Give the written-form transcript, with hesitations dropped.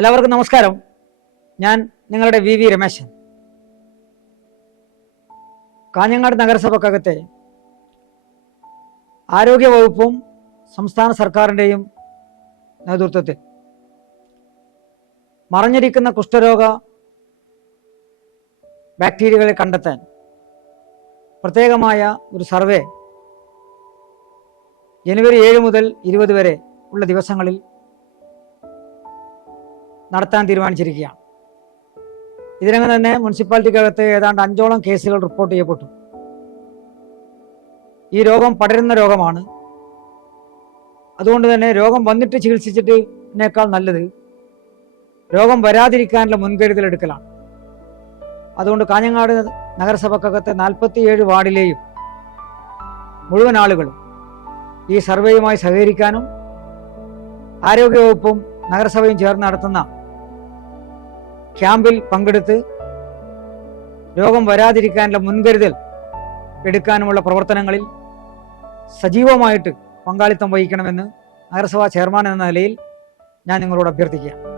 എല്ലാവർക്കും നമസ്കാരം. ഞാൻ നിങ്ങളുടെ വി രമേശൻ. കാഞ്ഞങ്ങാട് നഗരസഭക്കകത്തെ ആരോഗ്യ വകുപ്പും സംസ്ഥാന സർക്കാരിൻ്റെയും നേതൃത്വത്തിൽ മറഞ്ഞിരിക്കുന്ന കുഷ്ഠരോഗ ബാക്ടീരിയകളെ കണ്ടെത്താൻ പ്രത്യേകമായ ഒരു സർവേ ജനുവരി 7 മുതൽ 20 വരെ ഉള്ള ദിവസങ്ങളിൽ നടത്താൻ തീരുമാനിച്ചിരിക്കുകയാണ്. ഇതിനകം തന്നെ മുനിസിപ്പാലിറ്റിക്കകത്ത് ഏതാണ്ട് 5ഓളം കേസുകൾ റിപ്പോർട്ട് ചെയ്യപ്പെട്ടു. ഈ രോഗം പടരുന്ന രോഗമാണ്. അതുകൊണ്ട് തന്നെ രോഗം വന്നിട്ട് ചികിത്സിച്ചിട്ടേക്കാൾ നല്ലത് രോഗം വരാതിരിക്കാനുള്ള മുൻകരുതൽ എടുക്കലാണ്. അതുകൊണ്ട് കാഞ്ഞങ്ങാട് നഗരസഭക്കകത്തെ 47 വാർഡിലെയും മുഴുവൻ ആളുകളും ഈ സർവേയുമായി സഹകരിക്കാനും ആരോഗ്യവകുപ്പും നഗരസഭയും ചേർന്ന് നടത്തുന്ന ക്യാമ്പിൽ പങ്കെടുത്ത് രോഗം വരാതിരിക്കാനുള്ള മുൻകരുതൽ എടുക്കാനുമുള്ള പ്രവർത്തനങ്ങളിൽ സജീവമായിട്ട് പങ്കാളിത്തം വഹിക്കണമെന്ന് നഗരസഭാ ചെയർമാൻ എന്ന നിലയിൽ ഞാൻ നിങ്ങളോട് അഭ്യർത്ഥിക്കുകയാണ്.